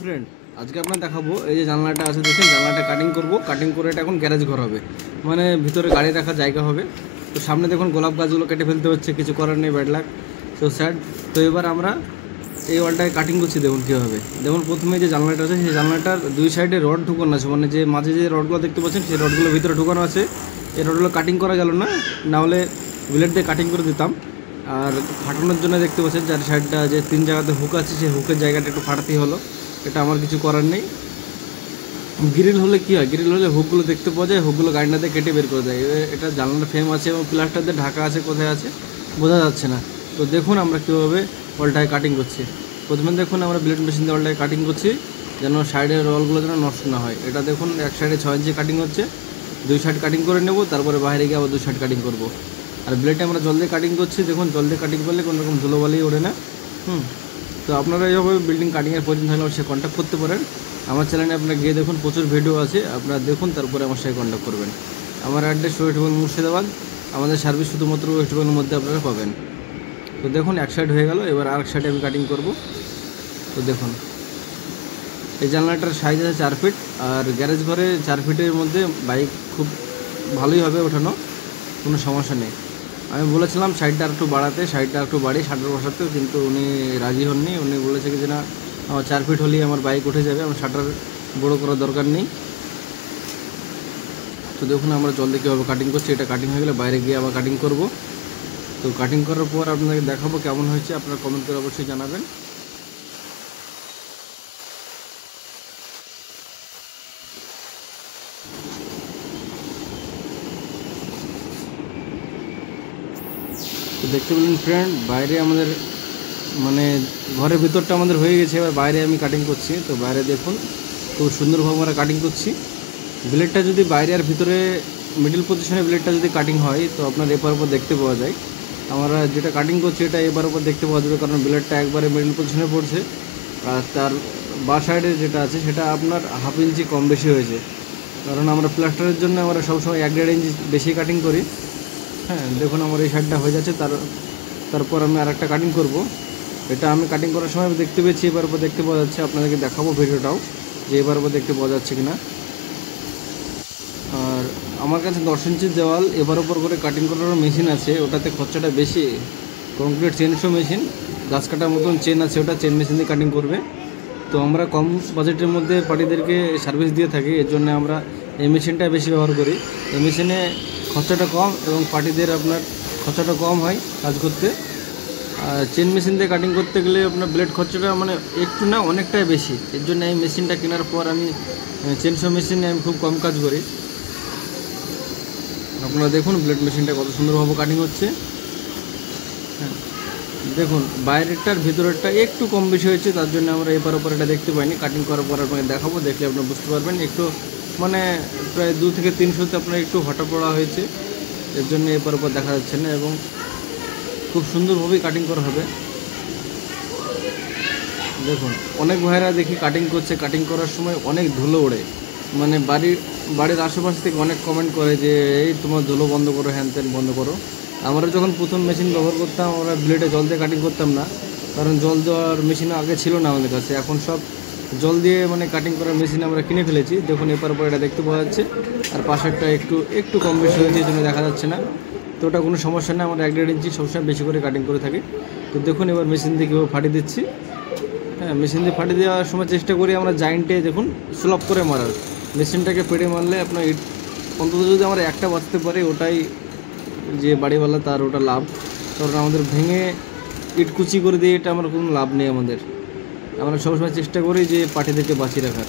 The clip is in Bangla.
ফ্রেন্ড, আজকে আপনাকে দেখাবো এই যে জানলাটা আছে, দেখেন জানলাটা কাটিং করব। কাটিং করে এটা এখন গ্যারেজ ঘর হবে, মানে ভিতরে গাড়ি রাখার জায়গা হবে। তো সামনে দেখুন গোলাপ গাছগুলো কেটে ফেলতে হচ্ছে, কিছু করার নেই, ব্যাড লাক, সো স্যাড। তো এবার আমরা এই ওয়ালটাকে কাটিং করছি, দেখুন কীভাবে। দেখুন প্রথমে যে জানলাটা আছে সেই জানলাটার দুই সাইডে রড ঢুকানো আছে, মানে যে মাঝে যে রডগুলো দেখতে পাচ্ছেন সেই রডগুলো ভিতরে ঢুকানো আছে। এই রডগুলো কাটিং করা গেল না হলে ব্লেড দিয়ে কাটিং করে দিতাম। আর ফাটানোর জন্য দেখতে পাচ্ছেন চার সাইডটা যে তিন জায়গাতে হুক আছে, সেই হুকের জায়গাটা একটু ফাটাতেই হলো, এটা আমার কিছু করার নেই। গ্রিল হলে কী হয়, গ্রিল হলে হুকগুলো দেখতে পাওয়া যায়, হুকগুলো গাড়িটাতে কেটে বের করে দেয়। এটা জানলার ফ্রেম আছে এবং প্লাস্টার দিয়ে ঢাকা আছে, কোথায় আছে বোঝা যাচ্ছে না। তো দেখুন আমরা কীভাবে ওয়ালটাকে কাটিং করছি। প্রথমে দেখুন আমরা ব্লেড মেশিন দিয়ে ওয়ালটাকে কাটিং করছি, যেন সাইডের ওয়ালগুলো যেন নষ্ট না হয়। এটা দেখুন এক সাইডে 6 ইঞ্চি কাটিং হচ্ছে, দুই সাইড কাটিং করে নেব, তারপরে বাইরে গিয়ে আবার দুই সাইড কাটিং করব। আর ব্লেডে আমরা জল দিয়ে কাটিং করছি, দেখুন জল দিয়ে কাটিং করলে কোনো রকম ধুলোবালি ওঠে না। তো আপনারা এইভাবে বিল্ডিং কাটিংয়ের প্রয়োজন থাকলে আমার সাথে কন্ট্যাক্ট করতে পারেন। আমার চ্যানেলে আপনারা গিয়ে দেখুন, প্রচুর ভিডিও আছে, আপনারা দেখুন, তারপরে আমার সাথে কন্ট্যাক্ট করবেন। আমার অ্যাড্রেস ওয়েস্ট বেঙ্গল মুর্শিদাবাদ, আমাদের সার্ভিস শুধুমাত্র ওয়েস্ট বেঙ্গলের মধ্যে আপনারা পাবেন। তো দেখুন এক সাইড হয়ে গেল, এবার আরেক সাইডে আমি কাটিং করব। তো দেখুন এই জানলাটার সাইজ আছে 4 ফিট, আর গ্যারেজ ঘরে 4 ফিটের মধ্যে বাইক খুব ভালোই হবে ওঠানো, কোনো সমস্যা নেই। আমি বলেছিলাম সাইডটা একটু বাড়াতে, সাইডটা একটু বাড়ি শাটার বসাতে, কিন্তু উনি রাজি হননি। উনি বলেছে কি যে না, আমার 4 ফিট হলেই আমার বাইক উঠে যাবে, আমার শাটার বড়ো করার দরকার নেই। তো দেখুন আমরা জল দিয়ে কীভাবে কাটিং করছি, এটা কাটিং হয়ে গেলে বাইরে গিয়ে আবার কাটিং করব। তো কাটিং করার পর আপনাকে দেখাবো কেমন হয়েছে, আপনারা কমেন্ট করে অবশ্যই জানাবেন। তো দেখতে পেলেন ফ্রেন্ড, বাইরে আমাদের মানে ঘরের ভিতরটা আমাদের হয়ে গেছে, এবার বাইরে আমি কাটিং করছি। তো বাইরে দেখুন খুব সুন্দরভাবে আমরা কাটিং করছি। ব্লেডটা যদি বাইরে আর ভিতরে মিডল পজিশনে ব্লেডটা যদি কাটিং হয়, তো আপনার এপার উপর দেখতে পাওয়া যায়। আমরা যেটা কাটিং করছি এটা এপার উপর দেখতে পাওয়া যাবে, কারণ ব্লেডটা একবারে মিডল পজিশনে পড়ছে। আর তার বা সাইডে যেটা আছে সেটা আপনার হাফ ইঞ্চি কম বেশি হয়েছে, কারণ আমরা প্লাস্টারের জন্য আমরা সবসময় 1-1.5 ইঞ্চি বেশি কাটিং করি। দেখুন আমার এই সাইডটা হয়ে যাচ্ছে, তারপর আমি আরেকটা কাটিং করব। এটা আমি কাটিং করার সময় দেখতে পেয়েছি, এবার উপর দেখতে পাওয়া যাচ্ছে, আপনাদেরকে দেখাবো ভিডিওটাও যে এবার উপর দেখতে পাওয়া যাচ্ছে কিনা। আর আমার কাছে 10 ইঞ্চির দেওয়াল এবার উপর করে কাটিং করার মেশিন আছে, ওটাতে খরচাটা বেশি। কংক্রিট চেনশো মেশিন, গাছ কাটার মতন চেন আছে, ওটা চেন মেশিন দিয়ে কাটিং করবে। তো আমরা কম বাজেটের মধ্যে পার্টিদেরকে সার্ভিস দিয়ে থাকি, এর জন্য আমরা এই মেশিনটা বেশি ব্যবহার করি। এই মেশিনে খরচাটা কম এবং পার্টিদের আপনার খরচাটা কম হয় কাজ করতে। আর চেন মেশিন দিয়ে কাটিং করতে গেলে আপনার ব্লেড খরচাটা মানে একটু না অনেকটাই বেশি, এর জন্য এই মেশিনটা কেনার পর আমি চেনশো মেশিনে আমি খুব কম কাজ করি। আপনারা দেখুন ব্লেড মেশিনটা কত সুন্দরভাবে কাটিং হচ্ছে। দেখুন বাইরেরটার ভিতরেরটা একটু কম বেশি হয়েছে, তার জন্য আমরা এপার ওপর এটা দেখতে পাইনি। কাটিং করার পর আপনাকে দেখাবো, দেখলে আপনারা বুঝতে পারবেন। একটু মানে প্রায় 2 থেকে 3 সুতে আপনার একটু হটা পড়া হয়েছে, এর জন্য এপার ওপর দেখা যাচ্ছে না, এবং খুব সুন্দরভাবেই কাটিং করা হবে। দেখুন অনেক ভাইরা দেখি কাটিং করছে, কাটিং করার সময় অনেক ধুলো ওড়ে, মানে বাড়ির আশেপাশে থেকে অনেক কমেন্ট করে যে এই তোমার ধুলো বন্ধ করো, হ্যান ত্যান বন্ধ করো। আমরা যখন প্রথম মেশিন ব্যবহার করতাম, আমরা ব্লেডে জল দিয়ে কাটিং করতাম না, কারণ জল দেওয়ার মেশিন আগে ছিল না আমাদের কাছে। এখন সব জল দিয়ে মানে কাটিং করার মেশিন আমরা কিনে ফেলেছি। দেখুন এপার পর এটা দেখতে পাওয়া যাচ্ছে, আর পাশেরটা একটু কম বেশি হয়েছে, এই জন্য দেখা যাচ্ছে না। তো ওটা কোনো সমস্যা না, আমরা 1-1.5 ইঞ্চি সবসময় বেশি করে কাটিং করে থাকি। তো দেখুন এবার মেশিন দিয়ে কীভাবে ফাটিয়ে দিচ্ছি। মেশিন দিয়ে ফাটিয়ে দেওয়ার সময় চেষ্টা করি আমরা জায়েন্টে দেখুন স্লপ করে মারার। মেশিনটাকে পেড়ে মারলে আপনার অন্তত যদি আমরা একটা বাঁচতে পারি, ওটাই যে বাড়িওয়ালা তার ওটা লাভ। কারণ আমাদের ভেঙে ইট কুচি করে দিয়ে এটা আমার কোনো লাভ নেই। আমরা সবসময় চেষ্টা করি যে পার্টিদেরকে বাঁচিয়ে রাখার।